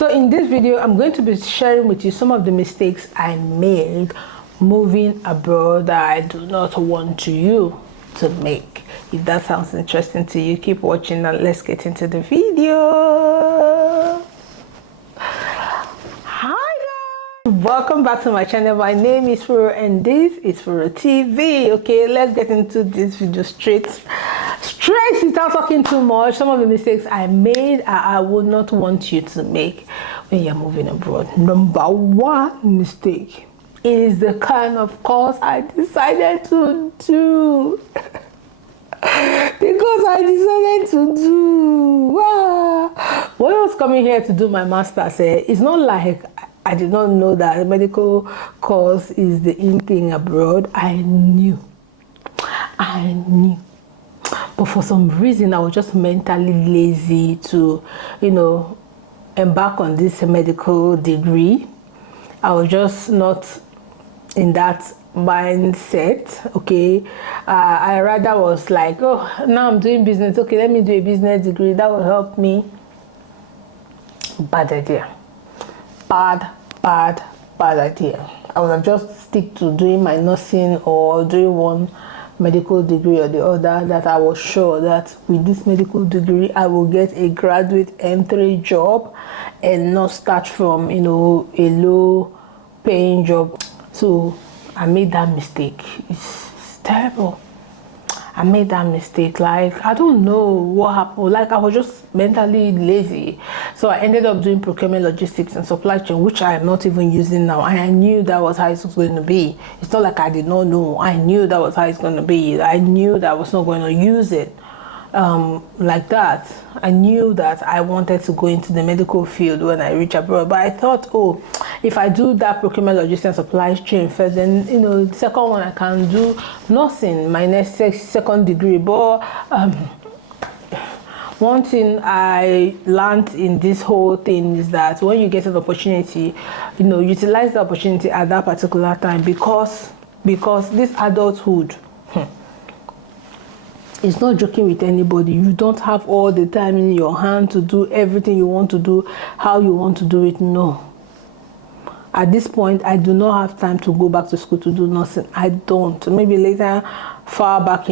So in this video, I'm going to be sharing with you some of the mistakes I made moving abroad that I do not want you to make. If that sounds interesting to you, keep watching and let's get into the video. Hi guys, welcome back to my channel. My name is Furo and this is Furo TV. Okay, let's get into this video straight without talking too much. Some of the mistakes I made I would not want you to make when you're moving abroad. Number one mistake is the kind of course I decided to do. Because I decided to do. Wow. When I was coming here to do my master's, it's not like I did not know that a medical course is the in thing abroad. I knew. But for some reason, I was just mentally lazy to, embark on this medical degree. I was just not in that mindset. Okay, I rather was like, oh, now I'm doing business. Okay, let me do a business degree. That will help me. Bad idea. Bad idea. I would have just stick to doing my nursing or doing one medical degree or the other, that I was sure that with this medical degree I will get a graduate entry job and not start from a low paying job. So I made that mistake. It's terrible. I made that mistake. Like, I don't know what happened. Like, I was just mentally lazy. So I ended up doing procurement, logistics, and supply chain, which I am not even using now. And I knew that was how it was going to be. It's not like I did not know. I knew that was how it's going to be. I knew that I was not going to use it like that. I knew that I wanted to go into the medical field when I reach abroad. But I thought, oh, if I do that procurement, logistics, and supply chain first, then the second one I can do nursing, my next second degree. But one thing I learned in this whole thing is that when you get an opportunity, utilize the opportunity at that particular time, because this adulthood, it's not joking with anybody. You don't have all the time in your hand to do everything you want to do, how you want to do it. No. At this point, I do not have time to go back to school to do nursing. I don't. Maybe later, far back,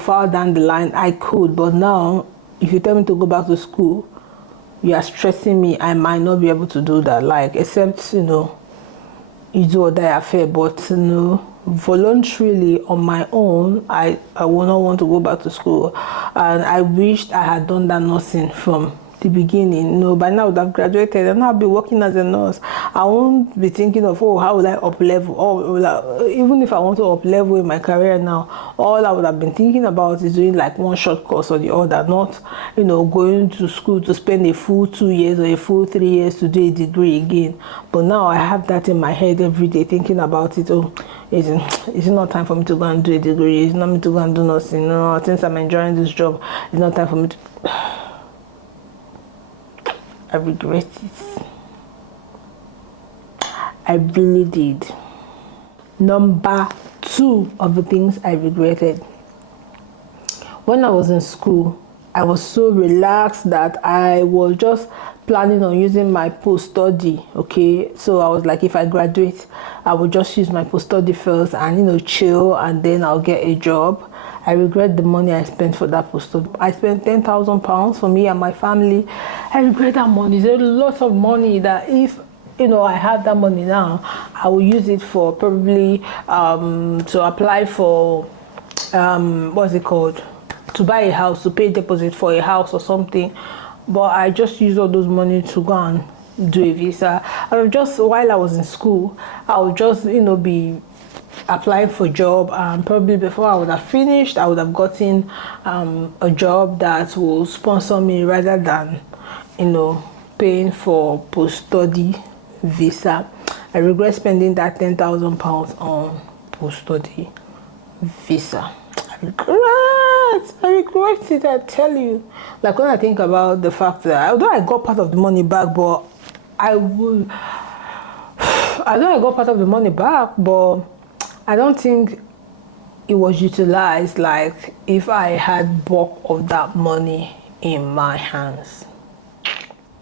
far down the line, I could. But now, if you tell me to go back to school, you are stressing me. I might not be able to do that. Like, except, you do or die affair. But, voluntarily on my own, I will not want to go back to school. And I wished I had done that nursing from the beginning. By now I would have graduated and I'll be working as a nurse. I won't be thinking of, oh, how will I up level? Or even if I want to up level in my career now, all I would have been thinking about is doing like one short course or the other, not going to school to spend a full 2 years or a full 3 years to do a degree again. But now I have that in my head every day, thinking about it. Oh, it's not time for me to go and do a degree. It's not me to go and do nursing. No, since I'm enjoying this job, it's not time for me to. I regret it. I really did. Number two of the things I regretted. When I was in school, I was so relaxed that I was just planning on using my post-study. Okay, so I was like, if I graduate, I will just use my post-study first and chill, and then I'll get a job. I regret the money I spent for that post-study. I spent £10,000 for me and my family. I regret that money. There's a lot of money that if I have that money now, I will use it for probably to apply for what's it called, to buy a house, to pay deposit for a house or something. But I just used all those money to go and do a visa. And just while I was in school, I would just be applying for a job, and probably before I would have finished, I would have gotten a job that will sponsor me rather than paying for post-study visa. I regret spending that £10,000 on post-study visa. I regret it, I tell you. Like, when I think about the fact that although I got part of the money back, but I got part of the money back, but I don't think it was utilized like if I had bulk of that money in my hands.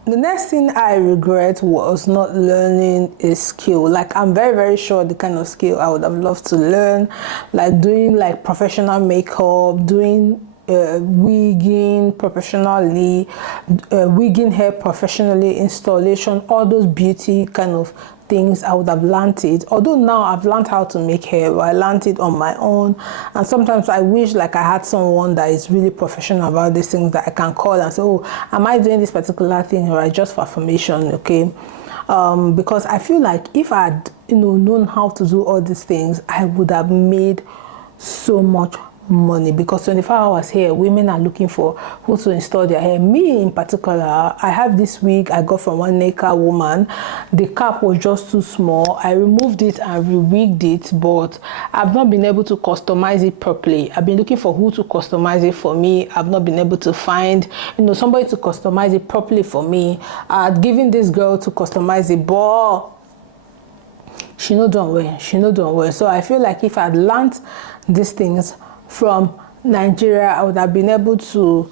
The next thing I regret was not learning a skill. Like, I'm very, very sure the kind of skill I would have loved to learn, like doing like professional makeup, doing wigging professionally, wigging hair professionally, installation, all those beauty kind of things. I would have learned it. Although now I've learned how to make hair, but I learned it on my own. And sometimes I wish like I had someone that is really professional about these things that I can call and say, oh, am I doing this particular thing, or just for affirmation? Okay. Because I feel like if I'd known how to do all these things, I would have made so much money, because 24 hours here, women are looking for who to install their hair. Me in particular, I have this wig I got from one naked woman. The cap was just too small. I removed it and re-wigged it, but I've not been able to customize it properly. I've been looking for who to customize it for me. I've not been able to find somebody to customize it properly for me. I'd given this girl to customize it, but she no done well. So I feel like if I'd learned these things from Nigeria, I would have been able to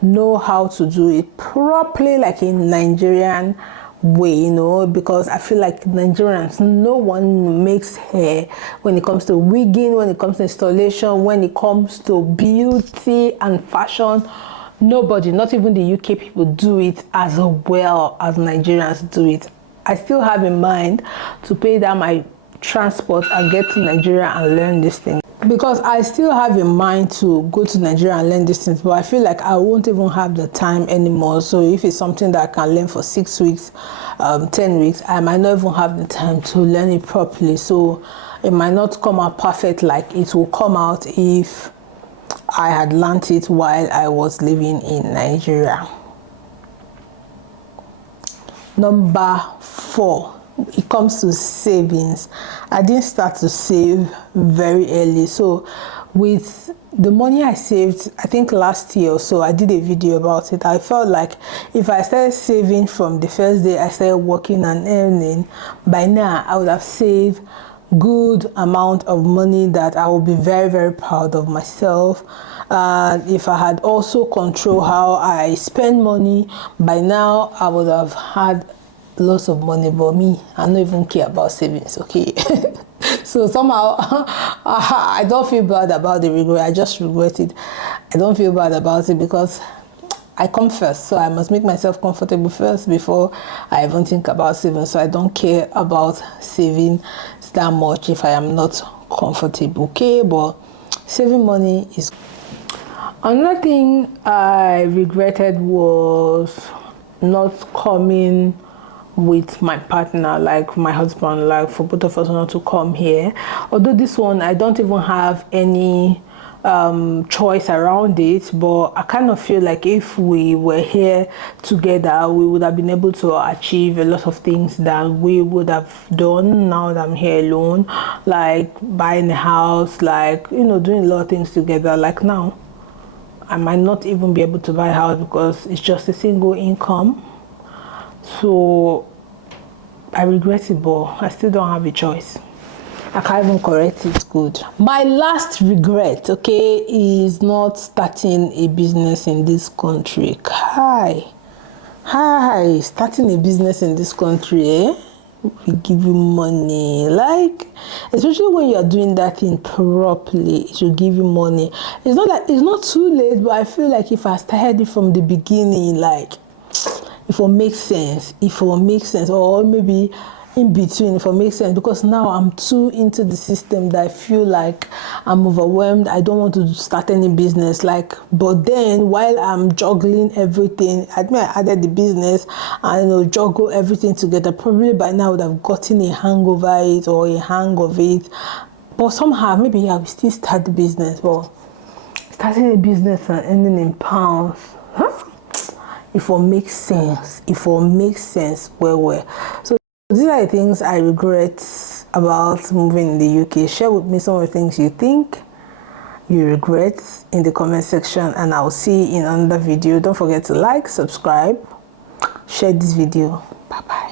know how to do it properly, like in Nigerian way, because I feel like Nigerians, no one makes hair when it comes to wigging, when it comes to installation, when it comes to beauty and fashion. Nobody, not even the UK people, do it as well as Nigerians do it. I still have in mind to pay down my transport and get to Nigeria and learn this thing, because I still have in mind to go to Nigeria and learn these things, but I feel like I won't even have the time anymore. So if it's something that I can learn for 6 weeks, 10 weeks, I might not even have the time to learn it properly. So it might not come out perfect like it will come out if I had learned it while I was living in Nigeria. Number 4. It comes to savings. I didn't start to save very early. So with the money I saved, I think last year or so, I did a video about it. I felt like if I started saving from the first day I started working and earning, by now I would have saved good amount of money that I will be very, very proud of myself. And if I had also control how I spend money, by now I would have had lots of money. But me, I don't even care about savings, okay? So somehow I don't feel bad about the regret. I just regret it. I don't feel bad about it because I come first, so I must make myself comfortable first before I even think about saving. So I don't care about saving that much if I am not comfortable, okay? But saving money is... Another thing I regretted was not coming with my partner, like my husband, like for both of us not to come here. Although this one, I don't even have any choice around it, but I kind of feel like if we were here together, we would have been able to achieve a lot of things that we would have done now that I'm here alone, like buying a house, like, doing a lot of things together. Like now, I might not even be able to buy a house because it's just a single income. So I regret it, but I still don't have a choice. I can't even correct it good. My last regret, okay, is not starting a business in this country. Hi, starting a business in this country, eh? We give you money, like, especially when you are doing that thing properly, it will give you money. It's not like it's not too late, but I feel like if I started it from the beginning, like, if it makes sense, or maybe in between, if it makes sense, because now I'm too into the system that I feel like I'm overwhelmed. I don't want to start any business, like, but then while I'm juggling everything, I added the business and juggle everything together, probably by now I would have gotten a hang over it or a hang of it. But somehow maybe I will still start the business. But starting a business and ending in pounds, if it makes sense, well. So these are the things I regret about moving in the UK. Share with me some of the things you think you regret in the comment section, and I'll see you in another video. Don't forget to like, subscribe, share this video. Bye bye.